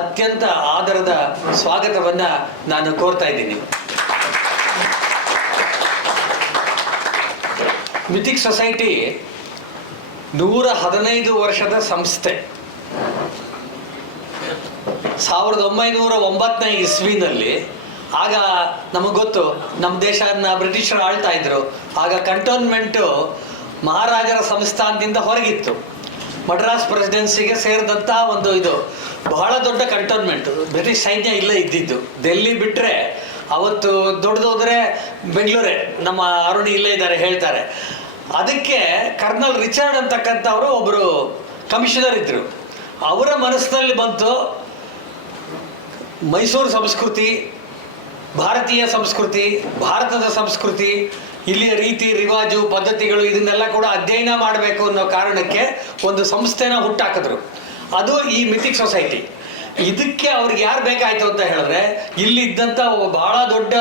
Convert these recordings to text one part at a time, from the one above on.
ಅತ್ಯಂತ ಆದರದ ಸ್ವಾಗತವನ್ನ ನಾನು ಕೋರ್ತಾ ಇದ್ದೀನಿ. ಮಿಥಿಕ್ ಸೊಸೈಟಿ ನೂರ ಹದಿನೈದು ವರ್ಷದ ಸಂಸ್ಥೆ. ಸಾವಿರದ ಒಂಬೈನೂರ ಒಂಬತ್ತನೇ ಇಸ್ವಿನಲ್ಲಿ ಆಗ ನಮಗೆ ಗೊತ್ತು ನಮ್ಮ ದೇಶನ ಬ್ರಿಟಿಷರು ಆಳ್ತಾ ಇದ್ರು. ಆಗ ಕಂಟೋನ್ಮೆಂಟು ಮಹಾರಾಜರ ಸಂಸ್ಥಾನದಿಂದ ಹೊರಗಿತ್ತು. ಮಡ್ರಾಸ್ ಪ್ರೆಸಿಡೆನ್ಸಿಗೆ ಸೇರಿದಂಥ ಒಂದು ಇದು ಬಹಳ ದೊಡ್ಡ ಕಂಟೋನ್ಮೆಂಟ್ ಬ್ರಿಟಿಷ್ ಸೈನ್ಯ ಇಲ್ಲೇ ಇದ್ದಿದ್ದು. ಡೆಲ್ಲಿ ಬಿಟ್ಟರೆ ಅವತ್ತು ದೊಡ್ಡದೋದ್ರೆ ಬೆಂಗಳೂರೇ, ನಮ್ಮ ಅರುಣಿ ಇಲ್ಲೇ ಇದ್ದಾರೆ, ಹೇಳ್ತಾರೆ. ಅದಕ್ಕೆ ಕರ್ನಲ್ ರಿಚರ್ಡ್ ಅಂತಕ್ಕಂಥವರು ಒಬ್ಬರು ಕಮಿಷನರ್ ಇದ್ದರು ಅವರ ಮನಸ್ಸಿನಲ್ಲಿ ಬಂತು ಮೈಸೂರು ಸಂಸ್ಕೃತಿ, ಭಾರತೀಯ ಸಂಸ್ಕೃತಿ, ಭಾರತದ ಸಂಸ್ಕೃತಿ ಇಲ್ಲಿಯ ರೀತಿ ರಿವಾಜು, ಪದ್ಧತಿಗಳು ಇದನ್ನೆಲ್ಲ ಕೂಡ ಅಧ್ಯಯನ ಮಾಡಬೇಕು ಅನ್ನೋ ಕಾರಣಕ್ಕೆ ಒಂದು ಸಂಸ್ಥೆನ ಹುಟ್ಟಾಕಿದ್ರು. ಅದು ಈ ಮಿಥಿಕ್ ಸೊಸೈಟಿ. ಇದಕ್ಕೆ ಅವ್ರಿಗೆ ಯಾರು ಬೇಕಾಯ್ತು ಅಂತ ಹೇಳಿದ್ರೆ ಇಲ್ಲಿದ್ದಂಥ ಇದ್ದಂತ ಬಹಳ ದೊಡ್ಡ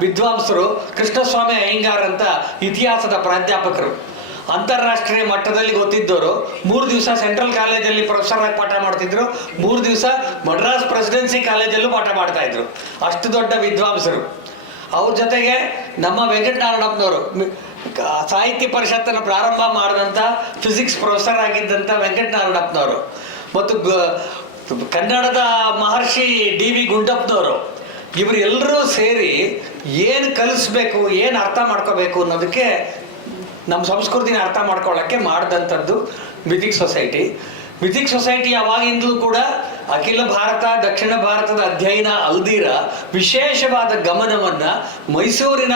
ವಿದ್ವಾಂಸರು ಕೃಷ್ಣಸ್ವಾಮಿ ಅಯ್ಯಂಗಾರ್ ಅಂತ ಇತಿಹಾಸದ ಪ್ರಾಧ್ಯಾಪಕರು. ಅಂತಾರಾಷ್ಟ್ರೀಯ ಮಟ್ಟದಲ್ಲಿ ಗೊತ್ತಿದ್ದವರು ಮೂರು ದಿವಸ ಸೆಂಟ್ರಲ್ ಕಾಲೇಜಲ್ಲಿ ಪ್ರೊಫೆಸರ್ ಆಗಿ ಪಾಠ ಮಾಡ್ತಿದ್ರು. ಮೂರು ದಿವಸ ಮಡ್ರಾಸ್ ಪ್ರೆಸಿಡೆನ್ಸಿ ಕಾಲೇಜಲ್ಲೂ ಪಾಠ ಮಾಡ್ತಾ ಇದ್ರು. ಅಷ್ಟು ದೊಡ್ಡ ವಿದ್ವಾಂಸರು. ಅವ್ರ ಜೊತೆಗೆ ನಮ್ಮ ವೆಂಕಟನಾರಾಯಣಪ್ಪನವರು ಸಾಹಿತ್ಯ ಪರಿಷತ್ತನ್ನು ಪ್ರಾರಂಭ ಮಾಡಿದಂಥ ಫಿಸಿಕ್ಸ್ ಪ್ರೊಫೆಸರ್ ಆಗಿದ್ದಂಥ ವೆಂಕಟನಾರಾಯಣಪ್ಪನವರು ಮತ್ತು ಕನ್ನಡದ ಮಹರ್ಷಿ ಡಿ ವಿ ಗುಂಡಪ್ಪನವರು ಇವರು ಎಲ್ಲರೂ ಸೇರಿ ಏನು ಕಲಿಸ್ಬೇಕು, ಏನು ಅರ್ಥ ಮಾಡ್ಕೋಬೇಕು ಅನ್ನೋದಕ್ಕೆ ನಮ್ಮ ಸಂಸ್ಕೃತಿನ ಅರ್ಥ ಮಾಡ್ಕೊಳ್ಳೋಕ್ಕೆ ಮಾಡಿದಂಥದ್ದು ಮಿಥಿಕ್ ಸೊಸೈಟಿ ಮಿಥಿಕ್ ಸೊಸೈಟಿ ಯಾವಾಗಿಂದಲೂ ಕೂಡ ಅಖಿಲ ಭಾರತ, ದಕ್ಷಿಣ ಭಾರತದ ಅಧ್ಯಯನ ಅಲ್ದಿರ ವಿಶೇಷವಾದ ಗಮನವನ್ನ ಮೈಸೂರಿನ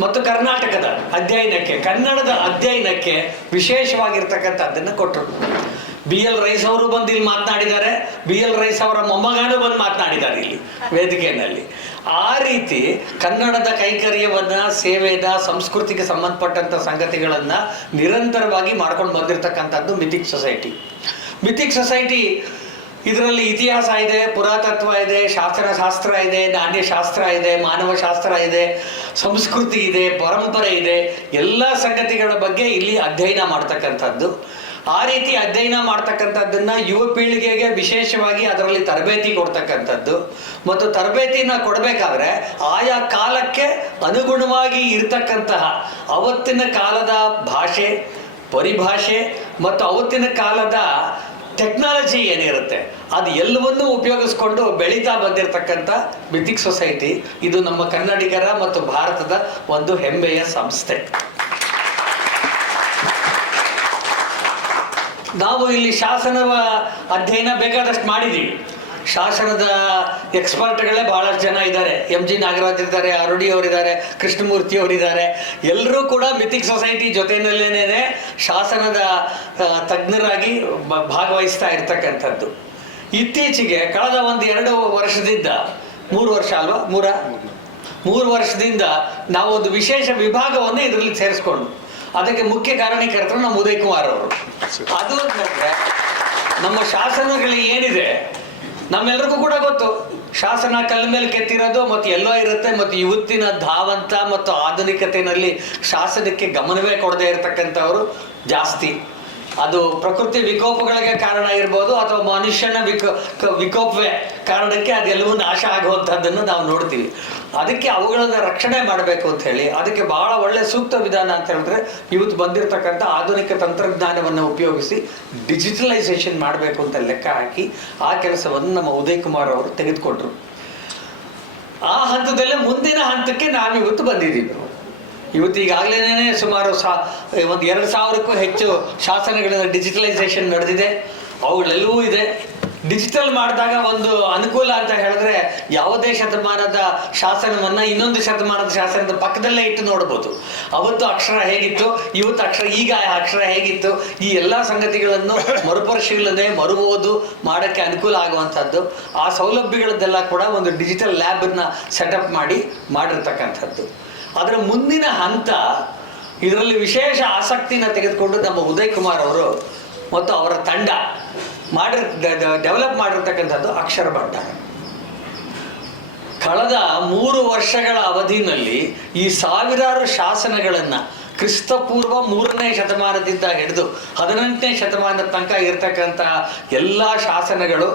ಮತ್ತು ಕರ್ನಾಟಕದ ಅಧ್ಯಯನಕ್ಕೆ, ಕನ್ನಡದ ಅಧ್ಯಯನಕ್ಕೆ ವಿಶೇಷವಾಗಿರ್ತಕ್ಕಂಥದ್ದನ್ನು ಕೊಟ್ಟರು ಬಿ ಎಲ್ ರೈಸ್ ಅವರು ಬಂದು ಇಲ್ಲಿ ಮಾತನಾಡಿದ್ದಾರೆ. ಬಿ ಎಲ್ ರೈಸ್ ಅವರ ಮೊಮ್ಮಗನೂ ಬಂದು ಮಾತನಾಡಿದ್ದಾರೆ ಇಲ್ಲಿ ವೇದಿಕೆಯಲ್ಲಿ. ಆ ರೀತಿ ಕನ್ನಡದ ಕೈಕರ್ಯವನ್ನ ಸೇವೆದ ಸಂಸ್ಕೃತಿಗೆ ಸಂಬಂಧಪಟ್ಟಂತ ಸಂಗತಿಗಳನ್ನ ನಿರಂತರವಾಗಿ ಮಾಡ್ಕೊಂಡು ಬಂದಿರತಕ್ಕಂಥದ್ದು ಮಿಥಿಕ್ ಸೊಸೈಟಿ. ಮಿಥಿಕ್ ಸೊಸೈಟಿ ಇದರಲ್ಲಿ ಇತಿಹಾಸ ಇದೆ, ಪುರಾತತ್ವ ಇದೆ ಶಾಸ್ತ್ರ ಇದೆ, ನಾಣ್ಯಶಾಸ್ತ್ರ ಇದೆ ಮಾನವ ಶಾಸ್ತ್ರ ಇದೆ, ಸಂಸ್ಕೃತಿ ಇದೆ, ಪರಂಪರೆ ಇದೆ. ಎಲ್ಲ ಸಂಗತಿಗಳ ಬಗ್ಗೆ ಇಲ್ಲಿ ಅಧ್ಯಯನ ಮಾಡ್ತಕ್ಕಂಥದ್ದು. ಆ ರೀತಿ ಅಧ್ಯಯನ ಮಾಡ್ತಕ್ಕಂಥದ್ದನ್ನು ಯುವ ಪೀಳಿಗೆಗೆ ವಿಶೇಷವಾಗಿ ಅದರಲ್ಲಿ ತರಬೇತಿ ಕೊಡ್ತಕ್ಕಂಥದ್ದು. ಮತ್ತು ತರಬೇತಿನ ಕೊಡಬೇಕಾದ್ರೆ ಆಯಾ ಕಾಲಕ್ಕೆ ಅನುಗುಣವಾಗಿ ಇರತಕ್ಕಂತಹ ಅವತ್ತಿನ ಕಾಲದ ಭಾಷೆ, ಪರಿಭಾಷೆ ಮತ್ತು ಅವತ್ತಿನ ಕಾಲದ ಟೆಕ್ನಾಲಜಿ ಏನಿರುತ್ತೆ, ಅದು ಎಲ್ಲವನ್ನೂ ಉಪಯೋಗಿಸ್ಕೊಂಡು ಬೆಳೀತಾ ಬಂದಿರತಕ್ಕಂಥ ಮಿಥಿಕ್ ಸೊಸೈಟಿ ಇದು ನಮ್ಮ ಕನ್ನಡಿಗರ ಮತ್ತು ಭಾರತದ ಒಂದು ಹೆಮ್ಮೆಯ ಸಂಸ್ಥೆ. ನಾವು ಇಲ್ಲಿ ಶಾಸನ ಅಧ್ಯಯನ ಬೇಕಾದಷ್ಟು ಮಾಡಿದ್ದೀವಿ ಶಾಸನದ ಎಕ್ಸ್ಪರ್ಟ್ಗಳೇ ಬಹಳಷ್ಟು ಜನ ಇದ್ದಾರೆ. ಎಂ ಜಿ ನಾಗರಾಜ್ ಇದ್ದಾರೆ ಅರುಡಿ ಅವರಿದ್ದಾರೆ, ಕೃಷ್ಣಮೂರ್ತಿ ಅವರಿದ್ದಾರೆ. ಎಲ್ಲರೂ ಕೂಡ ಮಿಥಿಕ್ ಸೊಸೈಟಿ ಜೊತೆಯಲ್ಲೇನೇ ಶಾಸನದ ತಜ್ಞರಾಗಿ ಭಾಗವಹಿಸ್ತಾ ಇರ್ತಕ್ಕಂಥದ್ದು. ಇತ್ತೀಚೆಗೆ ಕಳೆದ ಒಂದು ಎರಡು ವರ್ಷದಿಂದ, ಮೂರು ವರ್ಷ ಅಲ್ವಾ? ಮೂರ? ಮೂರು ವರ್ಷದಿಂದ ನಾವು ಒಂದು ವಿಶೇಷ ವಿಭಾಗವನ್ನು ಇದರಲ್ಲಿ ಸೇರಿಸ್ಕೊಂಡು, ಅದಕ್ಕೆ ಮುಖ್ಯ ಕಾರಣೀಕರ್ತರು ನಮ್ಮ ಉದಯ್ ಕುಮಾರ್ ಅವರು. ಅದು ನಮ್ಮ ಶಾಸನಗಳು ಏನಿದೆ ನಮ್ಮೆಲ್ಲರಿಗೂ ಕೂಡ ಗೊತ್ತು. ಶಾಸನ ಕಲ್ಲ ಮೇಲೆ ಕೆತ್ತಿರೋದು ಮತ್ತು ಎಲ್ಲೋ ಇರುತ್ತೆ, ಮತ್ತು ಇವತ್ತಿನ ಧಾವಂತ ಮತ್ತು ಆಧುನಿಕತೆಯಲ್ಲಿ ಶಾಸನಕ್ಕೆ ಗಮನವೇ ಕೊಡದೇ ಇರತಕ್ಕಂಥವರು ಜಾಸ್ತಿ. ಅದು ಪ್ರಕೃತಿ ವಿಕೋಪಗಳಿಗೆ ಕಾರಣ ಇರ್ಬೋದು ಅಥವಾ ಮನುಷ್ಯನ ವಿಕೋ ವಿಕೋಪವೇ ಕಾರಣಕ್ಕೆ ಅದೆಲ್ಲವೂ ನಾಶ ಆಗುವಂಥದ್ದನ್ನು ನಾವು ನೋಡ್ತೀವಿ. ಅದಕ್ಕೆ ಅವುಗಳನ್ನ ರಕ್ಷಣೆ ಮಾಡಬೇಕು ಅಂತ ಹೇಳಿ, ಅದಕ್ಕೆ ಬಹಳ ಒಳ್ಳೆ ಸೂಕ್ತ ವಿಧಾನ ಅಂತ ಹೇಳಿದ್ರೆ ಇವತ್ತು ಬಂದಿರತಕ್ಕಂಥ ಆಧುನಿಕ ತಂತ್ರಜ್ಞಾನವನ್ನು ಉಪಯೋಗಿಸಿ ಡಿಜಿಟಲೈಸೇಷನ್ ಮಾಡಬೇಕು ಅಂತ ಲೆಕ್ಕ ಹಾಕಿ ಆ ಕೆಲಸವನ್ನು ನಮ್ಮ ಉದಯ್ ಕುಮಾರ್ ಅವರು ತೆಗೆದುಕೊಂಡ್ರು. ಆ ಹಂತದಲ್ಲೇ ಮುಂದಿನ ಹಂತಕ್ಕೆ ನಾವಿವತ್ತು ಬಂದಿದ್ದೀವಿ. ಇವತ್ತು ಈಗಾಗಲೇ ಸುಮಾರು ಸಾ ಒಂದು ಎರಡು ಸಾವಿರಕ್ಕೂ ಹೆಚ್ಚು ಶಾಸನಗಳಿಂದ ಡಿಜಿಟಲೈಸೇಷನ್ ನಡೆದಿದೆ. ಅವುಗಳೆಲ್ಲವೂ ಇದೆ. ಡಿಜಿಟಲ್ ಮಾಡಿದಾಗ ಒಂದು ಅನುಕೂಲ ಅಂತ ಹೇಳಿದ್ರೆ ಯಾವುದೇ ಶತಮಾನದ ಶಾಸನವನ್ನು ಇನ್ನೊಂದು ಶತಮಾನದ ಶಾಸನದ ಪಕ್ಕದಲ್ಲೇ ಇಟ್ಟು ನೋಡ್ಬೋದು. ಅವತ್ತು ಅಕ್ಷರ ಹೇಗಿತ್ತು, ಇವತ್ತು ಅಕ್ಷರ ಈಗ ಅಕ್ಷರ ಹೇಗಿತ್ತು, ಈ ಎಲ್ಲ ಸಂಗತಿಗಳನ್ನು ಮರುಪರಿಶೀಲನೆ ಮರು ಓದು ಮಾಡೋಕ್ಕೆ ಅನುಕೂಲ ಆಗುವಂಥದ್ದು. ಆ ಸೌಲಭ್ಯಗಳದ್ದೆಲ್ಲ ಕೂಡ ಒಂದು ಡಿಜಿಟಲ್ ಲ್ಯಾಬನ್ನು ಸೆಟಪ್ ಮಾಡಿ ಮಾಡಿರ್ತಕ್ಕಂಥದ್ದು. ಅದರ ಮುಂದಿನ ಹಂತ ಇದರಲ್ಲಿ ವಿಶೇಷ ಆಸಕ್ತಿನ ತೆಗೆದುಕೊಂಡು ನಮ್ಮ ಉದಯ್ ಕುಮಾರ್ ಅವರು ಮತ್ತು ಅವರ ತಂಡ ಮಾಡಿರ್ ಡೆವಲಪ್ ಮಾಡಿರ್ತಕ್ಕಂಥದ್ದು ಅಕ್ಷರ ಭಂಡಾರ. ಕಳೆದ ಮೂರು ವರ್ಷಗಳ ಅವಧಿನಲ್ಲಿ ಈ ಸಾವಿರಾರು ಶಾಸನಗಳನ್ನು ಕ್ರಿಸ್ತಪೂರ್ವ ಮೂರನೇ ಶತಮಾನದಿಂದ ಹಿಡಿದು ಹದಿನೆಂಟನೇ ಶತಮಾನದ ತನಕ ಇರತಕ್ಕಂತಹ ಎಲ್ಲ ಶಾಸನಗಳು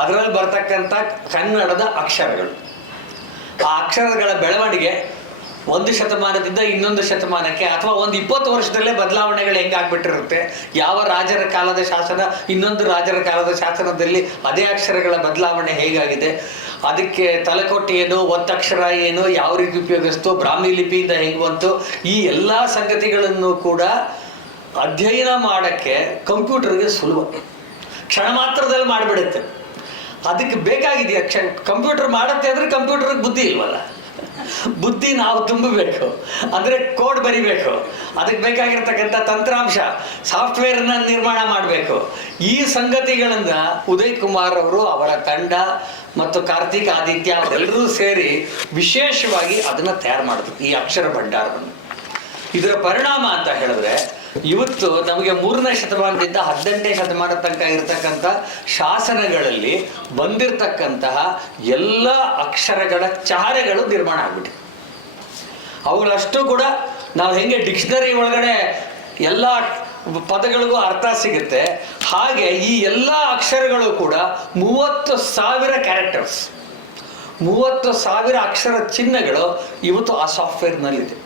ಅದರಲ್ಲಿ ಬರ್ತಕ್ಕಂಥ ಕನ್ನಡದ ಅಕ್ಷರಗಳು. ಆ ಅಕ್ಷರಗಳ ಬೆಳವಣಿಗೆ ಒಂದು ಶತಮಾನದಿಂದ ಇನ್ನೊಂದು ಶತಮಾನಕ್ಕೆ ಅಥವಾ ಒಂದು ಇಪ್ಪತ್ತು ವರ್ಷದಲ್ಲೇ ಬದಲಾವಣೆಗಳು ಹೆಂಗಾಗ್ಬಿಟ್ಟಿರುತ್ತೆ? ಯಾವ ರಾಜರ ಕಾಲದ ಶಾಸನ, ಇನ್ನೊಂದು ರಾಜರ ಕಾಲದ ಶಾಸನದಲ್ಲಿ ಅದೇ ಅಕ್ಷರಗಳ ಬದಲಾವಣೆ ಹೇಗಾಗಿದೆ? ಅದಕ್ಕೆ ತಲೆಕೊಟ್ಟು ಏನು ಒತ್ತಕ್ಷರ ಏನು, ಯಾವ ರೀತಿ ಉಪಯೋಗಿಸ್ತು, ಬ್ರಾಹ್ಮಿ ಲಿಪಿಯಿಂದ ಹೆಂಗೆ ಬಂತು? ಈ ಎಲ್ಲ ಸಂಗತಿಗಳನ್ನು ಕೂಡ ಅಧ್ಯಯನ ಮಾಡೋಕ್ಕೆ ಕಂಪ್ಯೂಟರ್ಗೆ ಸುಲಭ. ಕ್ಷಣ ಮಾತ್ರದಲ್ಲಿ ಮಾಡಿಬಿಡುತ್ತೆ. ಅದಕ್ಕೆ ಬೇಕಾಗಿದೆಯಾ? ಕ್ಷ ಕಂಪ್ಯೂಟರ್ ಮಾಡುತ್ತೆ ಅಂದರೆ ಕಂಪ್ಯೂಟರ್ಗೆ ಬುದ್ಧಿ ಇಲ್ವಲ್ಲ? ಬುದ್ಧಿ ನಾವು ತುಂಬಬೇಕು. ಅಂದರೆ ಕೋಡ್ ಬರಿಬೇಕು. ಅದಕ್ಕೆ ಬೇಕಾಗಿರ್ತಕ್ಕಂಥ ತಂತ್ರಾಂಶ ಸಾಫ್ಟ್ವೇರ್ನ ನಿರ್ಮಾಣ ಮಾಡಬೇಕು. ಈ ಸಂಗತಿಗಳನ್ನ ಉದಯ್ ಕುಮಾರ್ ಅವರು, ಅವರ ತಂಡ ಮತ್ತು ಕಾರ್ತಿಕ್ ಆದಿತ್ಯ ಅವರೆಲ್ಲರೂ ಸೇರಿ ವಿಶೇಷವಾಗಿ ಅದನ್ನು ತಯಾರು ಮಾಡಿದ್ರು, ಈ ಅಕ್ಷರ ಭಂಡಾರವನ್ನು. ಇದರ ಪರಿಣಾಮ ಅಂತ ಹೇಳಿದ್ರೆ ಇವತ್ತು ನಮಗೆ ಮೂರನೇ ಶತಮಾನದಿಂದ ಹದಿನೆಂಟನೇ ಶತಮಾನ ತನಕ ಇರತಕ್ಕಂಥ ಶಾಸನಗಳಲ್ಲಿ ಬಂದಿರತಕ್ಕಂತಹ ಎಲ್ಲ ಅಕ್ಷರಗಳ ಚಹರೆಗಳು ನಿರ್ಮಾಣ ಆಗ್ಬಿಟ್ಟಿದೆ. ಅವುಗಳಷ್ಟು ಕೂಡ ನಾವು ಹೆಂಗೆ ಡಿಕ್ಷನರಿ ಒಳಗಡೆ ಎಲ್ಲ ಪದಗಳಿಗೂ ಅರ್ಥ ಸಿಗುತ್ತೆ, ಹಾಗೆ ಈ ಎಲ್ಲ ಅಕ್ಷರಗಳು ಕೂಡ ಮೂವತ್ತು ಸಾವಿರ ಕ್ಯಾರೆಕ್ಟರ್ಸ್ ಮೂವತ್ತು ಸಾವಿರ ಅಕ್ಷರ ಚಿಹ್ನೆಗಳು ಇವತ್ತು ಆ ಸಾಫ್ಟ್ವೇರ್ನಲ್ಲಿದೆ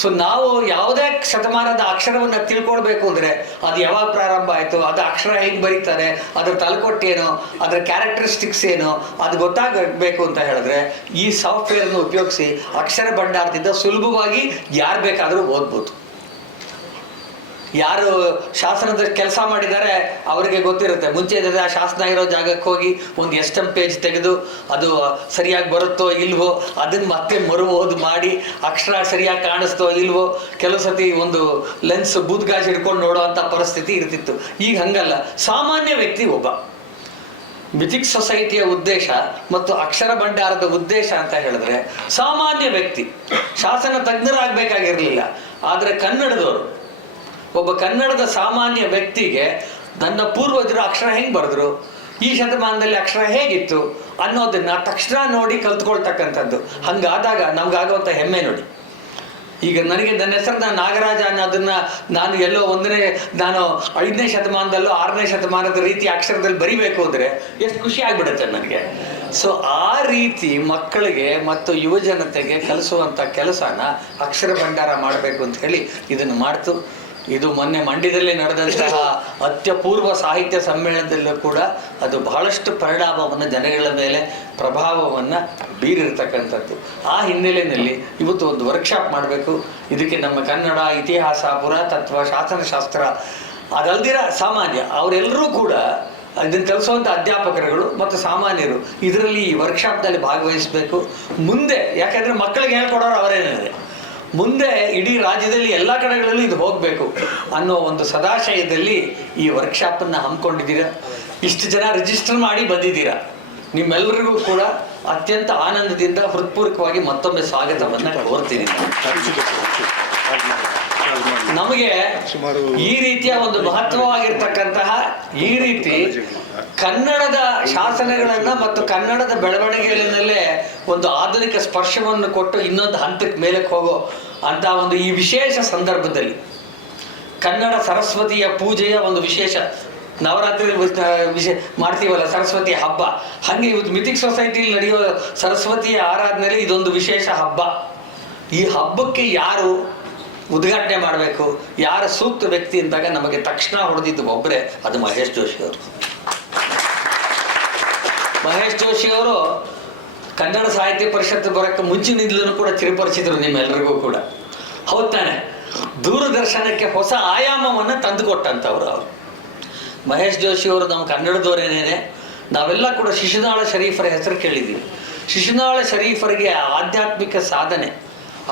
ಸೊ ನಾವು ಯಾವುದೇ ಶತಮಾನದ ಅಕ್ಷರವನ್ನು ತಿಳ್ಕೊಳ್ಬೇಕು ಅಂದರೆ ಅದು ಯಾವಾಗ ಪ್ರಾರಂಭ ಆಯಿತು, ಅದು ಅಕ್ಷರ ಹೆಂಗೆ ಬರೀತಾರೆ, ಅದ್ರ ತಲೆಕೊಟ್ಟೇನು ಅದರ ಕ್ಯಾರೆಕ್ಟರಿಸ್ಟಿಕ್ಸ್ ಏನು, ಅದು ಗೊತ್ತಾಗಬೇಕು ಅಂತ ಹೇಳಿದ್ರೆ ಈ ಸಾಫ್ಟ್ವೇರನ್ನು ಉಪಯೋಗಿಸಿ ಅಕ್ಷರ ಭಂಡಾರದಿಂದ ಸುಲಭವಾಗಿ ಯಾರು ಬೇಕಾದರೂ ಓದ್ಬೋದು. ಯಾರು ಶಾಸನದ ಕೆಲಸ ಮಾಡಿದ್ದಾರೆ ಅವರಿಗೆ ಗೊತ್ತಿರುತ್ತೆ. ಮುಂಚೆ ಆ ಶಾಸನ ಇರೋ ಜಾಗಕ್ಕೆ ಹೋಗಿ ಒಂದು ಎಸ್ ಎಂ ಪೇಜ್ ತೆಗೆದು ಅದು ಸರಿಯಾಗಿ ಬರುತ್ತೋ ಇಲ್ವೋ ಅದನ್ನ ಮತ್ತೆ ಮರು ಓದು ಮಾಡಿ ಅಕ್ಷರ ಸರಿಯಾಗಿ ಕಾಣಿಸ್ತೋ ಇಲ್ವೋ ಕೆಲವು ಸತಿ ಒಂದು ಲೆನ್ಸ್ ಬೂದ್ಗಾಜ್ ಹಿಡ್ಕೊಂಡು ನೋಡೋ ಅಂಥ ಪರಿಸ್ಥಿತಿ ಇರ್ತಿತ್ತು. ಈಗ ಹಂಗಲ್ಲ. ಸಾಮಾನ್ಯ ವ್ಯಕ್ತಿ ಒಬ್ಬ. ಮಿಥಿಕ್ ಸೊಸೈಟಿಯ ಉದ್ದೇಶ ಮತ್ತು ಅಕ್ಷರ ಭಂಡಾರದ ಉದ್ದೇಶ ಅಂತ ಹೇಳಿದ್ರೆ ಸಾಮಾನ್ಯ ವ್ಯಕ್ತಿ. ಶಾಸನ ತಜ್ಞರಾಗಬೇಕಾಗಿರಲಿಲ್ಲ. ಆದರೆ ಕನ್ನಡದವರು ಒಬ್ಬ ಕನ್ನಡದ ಸಾಮಾನ್ಯ ವ್ಯಕ್ತಿಗೆ ನನ್ನ ಪೂರ್ವಜರು ಅಕ್ಷರ ಹೆಂಗೆ ಬರೆದ್ರು? ಈ ಶತಮಾನದಲ್ಲಿ ಅಕ್ಷರ ಹೇಗಿತ್ತು ಅನ್ನೋದನ್ನ ತಕ್ಷಣ ನೋಡಿ ಕಲ್ತ್ಕೊಳ್ತಕ್ಕಂಥದ್ದು. ಹಂಗಾದಾಗ ನಮ್ಗಾಗುವಂಥ ಹೆಮ್ಮೆ ನೋಡಿ. ಈಗ ನನಗೆ ನನ್ನ ಹೆಸರು ನಾನು ನಾಗರಾಜ ಅನ್ನೋದನ್ನ ನಾನು ಎಲ್ಲೋ ಒಂದನೇ, ನಾನು ಐದನೇ ಶತಮಾನದಲ್ಲೋ ಆರನೇ ಶತಮಾನದ ರೀತಿ ಅಕ್ಷರದಲ್ಲಿ ಬರಿಬೇಕು ಅಂದರೆ ಎಷ್ಟು ಖುಷಿ ಆಗ್ಬಿಡುತ್ತೆ ನನಗೆ. ಸೊ ಆ ರೀತಿ ಮಕ್ಕಳಿಗೆ ಮತ್ತು ಯುವ ಜನತೆಗೆ ಕಲಿಸುವಂಥ ಕೆಲಸನ ಅಕ್ಷರ ಭಂಡಾರ ಮಾಡಬೇಕು ಅಂತ ಹೇಳಿ ಇದನ್ನು ಮಾಡ್ತು. ಇದು ಮೊನ್ನೆ ಮಂಡ್ಯದಲ್ಲಿ ನಡೆದಂತಹ ಅತ್ಯಪೂರ್ವ ಸಾಹಿತ್ಯ ಸಮ್ಮೇಳನದಲ್ಲೂ ಕೂಡ ಅದು ಬಹಳಷ್ಟು ಪರಿಣಾಮವನ್ನು ಜನಗಳ ಮೇಲೆ ಪ್ರಭಾವವನ್ನು ಬೀರಿರ್ತಕ್ಕಂಥದ್ದು. ಆ ಹಿನ್ನೆಲೆಯಲ್ಲಿ ಇವತ್ತು ಒಂದು ವರ್ಕ್ಶಾಪ್ ಮಾಡಬೇಕು. ಇದಕ್ಕೆ ನಮ್ಮ ಕನ್ನಡ, ಇತಿಹಾಸ, ಪುರಾತತ್ವ, ಶಾಸನಶಾಸ್ತ್ರ, ಅದಲ್ದಿರ ಸಾಮಾನ್ಯ ಅವರೆಲ್ಲರೂ ಕೂಡ ಇದನ್ನು ಕಲಿಸುವಂಥ ಅಧ್ಯಾಪಕರುಗಳು ಮತ್ತು ಸಾಮಾನ್ಯರು ಇದರಲ್ಲಿ ಈ ವರ್ಕ್ಶಾಪ್ನಲ್ಲಿ ಭಾಗವಹಿಸಬೇಕು. ಮುಂದೆ ಯಾಕೆಂದರೆ ಮಕ್ಕಳಿಗೆ ಹೇಳ್ಕೊಡೋರು ಅವರೇನಿದೆ ಮುಂದೆ ಇಡೀ ರಾಜ್ಯದಲ್ಲಿ ಎಲ್ಲ ಕಡೆಗಳಲ್ಲಿ ಇದು ಹೋಗಬೇಕು ಅನ್ನೋ ಒಂದು ಸದಾಶಯದಲ್ಲಿ ಈ ವರ್ಕ್ಶಾಪನ್ನು ಹಮ್ಮಿಕೊಂಡಿದ್ದೀರಾ? ಇಷ್ಟು ಜನ ರಿಜಿಸ್ಟರ್ ಮಾಡಿ ಬಂದಿದ್ದೀರಾ? ನಿಮ್ಮೆಲ್ಲರಿಗೂ ಕೂಡ ಅತ್ಯಂತ ಆನಂದದಿಂದ ಹೃತ್ಪೂರ್ವಕವಾಗಿ ಮತ್ತೊಮ್ಮೆ ಸ್ವಾಗತವನ್ನು ಕೋರ್ತೀನಿ. ನಮಗೆ ಈ ರೀತಿಯ ಒಂದು ಮಹತ್ವವಾಗಿರ್ತಕ್ಕಂತಹ ಈ ರೀತಿ ಕನ್ನಡದ ಶಾಸನಗಳನ್ನ ಮತ್ತು ಕನ್ನಡದ ಬೆಳವಣಿಗೆಯಲ್ಲೇ ಒಂದು ಆಧುನಿಕ ಸ್ಪರ್ಶವನ್ನು ಕೊಟ್ಟು ಇನ್ನೊಂದು ಹಂತಕ್ಕೆ ಮೇಲಕ್ಕೆ ಹೋಗೋ ಅಂತ ಒಂದು ಈ ವಿಶೇಷ ಸಂದರ್ಭದಲ್ಲಿ. ಕನ್ನಡ ಸರಸ್ವತಿಯ ಪೂಜೆಯ ಒಂದು ವಿಶೇಷ ನವರಾತ್ರಿ ವಿಶೇಷ ಮಾಡ್ತೀವಲ್ಲ ಸರಸ್ವತಿ ಹಬ್ಬ. ಹಾಗೆ ಇವತ್ತು ಮಿಥಿಕ್ ಸೊಸೈಟಿಲಿ ನಡೆಯೋ ಸರಸ್ವತಿಯ ಆರಾಧನೆಯಲ್ಲಿ ಇದೊಂದು ವಿಶೇಷ ಹಬ್ಬ. ಈ ಹಬ್ಬಕ್ಕೆ ಯಾರು ಉದ್ಘಾಟನೆ ಮಾಡಬೇಕು. ಯಾರ ಸೂಕ್ತ ವ್ಯಕ್ತಿ ಅಂದಾಗ ನಮಗೆ ತಕ್ಷಣ ಹೊಡೆದಿದ್ದು ಒಬ್ಬರೇ ಅದು ಮಹೇಶ್ ಜೋಶಿ ಅವರು. ಮಹೇಶ್ ಜೋಶಿ ಅವರು ಕನ್ನಡ ಸಾಹಿತ್ಯ ಪರಿಷತ್ ಬರೋಕ್ಕೆ ಮುಂಚಿನಿಂದಲೂ ಕೂಡ ಚಿರಪರಿಚಿದ್ರು ನಿಮ್ಮೆಲ್ಲರಿಗೂ ಕೂಡ. ಹೌದ್ ತಾನೆ ದೂರದರ್ಶನಕ್ಕೆ ಹೊಸ ಆಯಾಮವನ್ನು ತಂದುಕೊಟ್ಟಂಥವ್ರು ಅವರು. ಮಹೇಶ್ ಜೋಶಿ ಅವರು ನಮ್ಮ ಕನ್ನಡದವರೇನೇನೆ, ನಾವೆಲ್ಲ ಕೂಡ ಶಿಶುನಾಳ ಶರೀಫರ ಹೆಸರು ಕೇಳಿದ್ದೀವಿ. ಶಿಶುನಾಳ ಶರೀಫರಿಗೆ ಆಧ್ಯಾತ್ಮಿಕ ಸಾಧನೆ,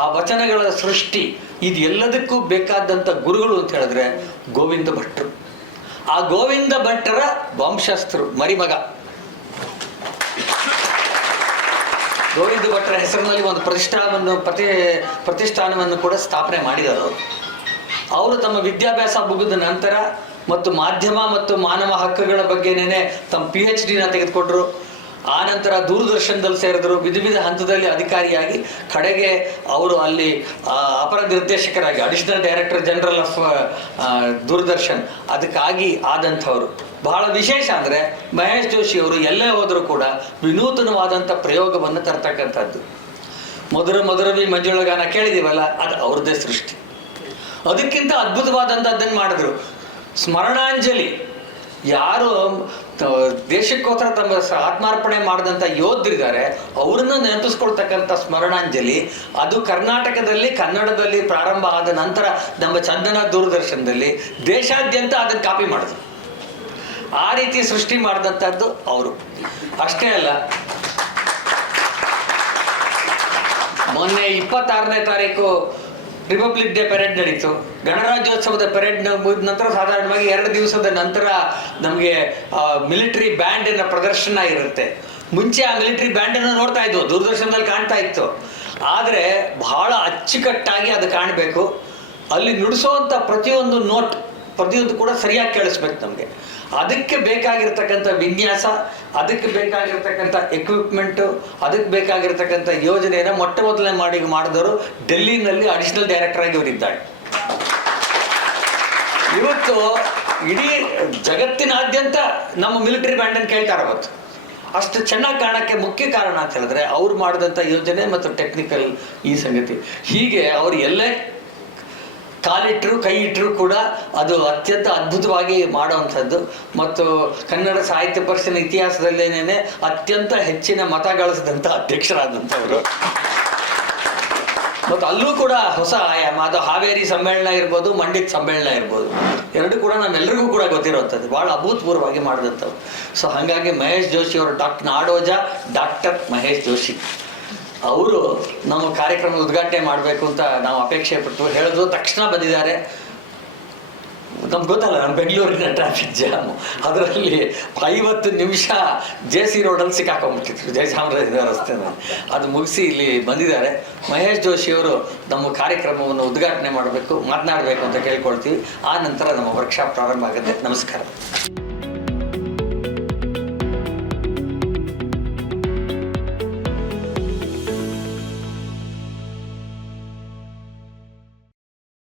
ಆ ವಚನಗಳ ಸೃಷ್ಟಿ ಇದು ಎಲ್ಲದಕ್ಕೂ ಬೇಕಾದಂಥ ಗುರುಗಳು ಅಂತ ಹೇಳಿದ್ರೆ ಗೋವಿಂದ ಭಟ್ರು. ಆ ಗೋವಿಂದ ಭಟ್ರ ವಂಶಸ್ಥರು, ಮರಿಮಗ. ಗೋವಿಂದ ಭಟ್ರ ಹೆಸರಿನಲ್ಲಿ ಒಂದು ಪ್ರತಿಷ್ಠಾನವನ್ನು, ಪ್ರತಿ, ಪ್ರತಿಷ್ಠಾನವನ್ನು ಕೂಡ ಸ್ಥಾಪನೆ ಮಾಡಿದರು ಅವರು. ತಮ್ಮ ವಿದ್ಯಾಭ್ಯಾಸ ಮುಗಿದ ನಂತರ ಮತ್ತು ಮಾಧ್ಯಮ ಮತ್ತು ಮಾನವ ಹಕ್ಕುಗಳ ಬಗ್ಗೆನೇ ತಮ್ಮ ಪಿ ಎಚ್ ಡಿನ ತೆಗೆದುಕೊಂಡ್ರು. ಆ ನಂತರ ದೂರದರ್ಶನದಲ್ಲಿ ಸೇರಿದ್ರು. ವಿಧ ವಿಧ ಹಂತದಲ್ಲಿ ಅಧಿಕಾರಿಯಾಗಿ ಕಡೆಗೆ ಅವರು ಅಲ್ಲಿ ಅಪರ ನಿರ್ದೇಶಕರಾಗಿ additional director general of Doordarshan ಅದಕ್ಕಾಗಿ ಆದಂಥವರು. ಬಹಳ ವಿಶೇಷ ಅಂದರೆ ಮಹೇಶ್ ಜೋಶಿ ಅವರು ಎಲ್ಲೇ ಹೋದರೂ ಕೂಡ ವಿನೂತನವಾದಂಥ ಪ್ರಯೋಗವನ್ನು ತರ್ತಕ್ಕಂಥದ್ದು. ಮಧುರ ಮಧುರವಿ ಮಂಜುಳಗಾನ ಕೇಳಿದೀವಲ್ಲ, ಅದು ಅವ್ರದ್ದೇ ಸೃಷ್ಟಿ. ಅದಕ್ಕಿಂತ ಅದ್ಭುತವಾದಂಥದ್ದನ್ನು ಮಾಡಿದ್ರು. ಸ್ಮರಣಾಂಜಲಿ. ಯಾರು ದೇಶಕ್ಕೋಸ್ಕರ ತಮ್ಮ ಆತ್ಮಾರ್ಪಣೆ ಮಾಡಿದಂಥ ಯೋಧರಿದ್ದಾರೆ ಅವ್ರನ್ನ ನೆನಪಿಸ್ಕೊಳ್ತಕ್ಕಂಥ ಸ್ಮರಣಾಂಜಲಿ, ಅದು ಕರ್ನಾಟಕದಲ್ಲಿ, ಕನ್ನಡದಲ್ಲಿ ಪ್ರಾರಂಭ ಆದ ನಂತರ ನಮ್ಮ ಚಂದನ ದೂರದರ್ಶನದಲ್ಲಿ ದೇಶಾದ್ಯಂತ ಅದನ್ನು ಕಾಪಿ ಮಾಡಿದ್ರು. ಆ ರೀತಿ ಸೃಷ್ಟಿ ಮಾಡಿದಂಥದ್ದು ಅವರು. ಅಷ್ಟೇ ಅಲ್ಲ, ಮೊನ್ನೆ ಇಪ್ಪತ್ತಾರನೇ ತಾರೀಕು ರಿಪಬ್ಲಿಕ್ ಡೇ ಪೆರೇಡ್ ನಡೀತು. ಗಣರಾಜ್ಯೋತ್ಸವದ ಪೆರೇಡ್ ಮುಗಿದ ನಂತರ ಸಾಧಾರಣವಾಗಿ ಎರಡು ದಿವಸದ ನಂತರ ನಮಗೆ ಮಿಲಿಟರಿ ಬ್ಯಾಂಡಿನ ಪ್ರದರ್ಶನ ಇರುತ್ತೆ. ಮುಂಚೆ ಆ ಮಿಲಿಟರಿ ಬ್ಯಾಂಡನ್ನು ನೋಡ್ತಾ ಇದ್ವು, ದೂರದರ್ಶನದಲ್ಲಿ ಕಾಣ್ತಾ ಇತ್ತು. ಆದರೆ ಬಹಳ ಅಚ್ಚುಕಟ್ಟಾಗಿ ಅದು ಕಾಣಬೇಕು. ಅಲ್ಲಿ ನುಡಿಸುವಂಥ ಪ್ರತಿಯೊಂದು ನೋಟ್ ಪ್ರತಿಯೊಂದು ಕೂಡ ಸರಿಯಾಗಿ ಕೇಳಿಸ್ಬೇಕು ನಮಗೆ. ಅದಕ್ಕೆ ಬೇಕಾಗಿರ್ತಕ್ಕಂಥ ವಿನ್ಯಾಸ, ಅದಕ್ಕೆ ಬೇಕಾಗಿರ್ತಕ್ಕಂಥ ಎಕ್ವಿಪ್ಮೆಂಟು ಅದಕ್ಕೆ ಬೇಕಾಗಿರ್ತಕ್ಕಂಥ ಯೋಜನೆಯನ್ನು ಮೊಟ್ಟ ಮೊದಲನೇ ಮಾಡಿ ಮಾಡಿದವರು ಡೆಲ್ಲಿನಲ್ಲಿ ಅಡಿಷನಲ್ ಡೈರೆಕ್ಟರ್ ಆಗಿ ಅವರಿದ್ದಾರೆ ಇವತ್ತು ಇಡೀ ಜಗತ್ತಿನಾದ್ಯಂತ ನಮ್ಮ ಮಿಲಿಟರಿ ಬ್ಯಾಂಡನ್ನು ಕೇಳ್ತಾರೆ ಅವತ್ತು. ಅಷ್ಟು ಚೆನ್ನಾಗಿ ಕಾಣಕ್ಕೆ ಮುಖ್ಯ ಕಾರಣ ಅಂತ ಹೇಳಿದ್ರೆ ಅವ್ರು ಮಾಡಿದಂಥ ಯೋಜನೆ ಮತ್ತು ಟೆಕ್ನಿಕಲ್ ಈ ಸಂಗತಿ. ಹೀಗೆ ಅವ್ರು ಎಲ್ಲೇ ಕಾಲಿಟ್ಟರು ಕೈ ಇಟ್ಟರು ಕೂಡ ಅದು ಅತ್ಯಂತ ಅದ್ಭುತವಾಗಿ ಮಾಡುವಂಥದ್ದು. ಮತ್ತು ಕನ್ನಡ ಸಾಹಿತ್ಯ ಪರಿಷತ್ತಿನ ಇತಿಹಾಸದಲ್ಲೇನೇ ಅತ್ಯಂತ ಹೆಚ್ಚಿನ ಮತ ಗಳಿಸಿದಂಥ ಅಧ್ಯಕ್ಷರಾದಂಥವರು. ಮತ್ತು ಅಲ್ಲೂ ಕೂಡ ಹೊಸ ಆಯಾಮ, ಅದು ಹಾವೇರಿ ಸಮ್ಮೇಳನ ಇರ್ಬೋದು, ಮಂಡ್ಯದ ಸಮ್ಮೇಳನ ಇರ್ಬೋದು. ಎರಡು ಕೂಡ ನಮ್ಮೆಲ್ಲರಿಗೂ ಕೂಡ ಗೊತ್ತಿರುವಂಥದ್ದು ಭಾಳ ಅಭೂತಪೂರ್ವವಾಗಿ ಮಾಡಿದಂಥವ್ರು. ಸೊ ಹಾಗಾಗಿ ಮಹೇಶ್ ಜೋಶಿ ಅವರು ಡಾಕ್ಟರ್ ನಾಡೋಜ, ಡಾಕ್ಟರ್ ಮಹೇಶ್ ಜೋಶಿ. ಅವರು ನಮ್ಮ ಕಾರ್ಯಕ್ರಮ ಉದ್ಘಾಟನೆ ಮಾಡಬೇಕು ಅಂತ ನಾವು ಅಪೇಕ್ಷೆ ಪಟ್ಟು ಹೇಳಿದ್ರು. ತಕ್ಷಣ ಬಂದಿದ್ದಾರೆ. ನಮ್ಗೆ ಗೊತ್ತಲ್ಲ ನಮ್ಮ ಬೆಂಗಳೂರಿನ ಟ್ರಾಫಿಕ್ ಜಾಮ್ ಅದರಲ್ಲಿ ಐವತ್ತು ನಿಮಿಷ ಜೆ ಸಿ ರೋಡಲ್ಲಿ ಸಿಕ್ಕಾಕೊಂಡ್ಬಿಟ್ಟಿದ್ರು. ಜಯಚಾಮರಾಜ ರಸ್ತೆನ ಅದು ಮುಗಿಸಿ ಇಲ್ಲಿ ಬಂದಿದ್ದಾರೆ. ಮಹೇಶ್ ಜೋಶಿ ಅವರು ನಮ್ಮ ಕಾರ್ಯಕ್ರಮವನ್ನು ಉದ್ಘಾಟನೆ ಮಾಡಬೇಕು, ಮಾತನಾಡಬೇಕು ಅಂತ ಕೇಳ್ಕೊಳ್ತೀವಿ. ಆ ನಂತರ ನಮ್ಮ ವರ್ಕ್ಶಾಪ್ ಪ್ರಾರಂಭ ಆಗುತ್ತೆ. ನಮಸ್ಕಾರ.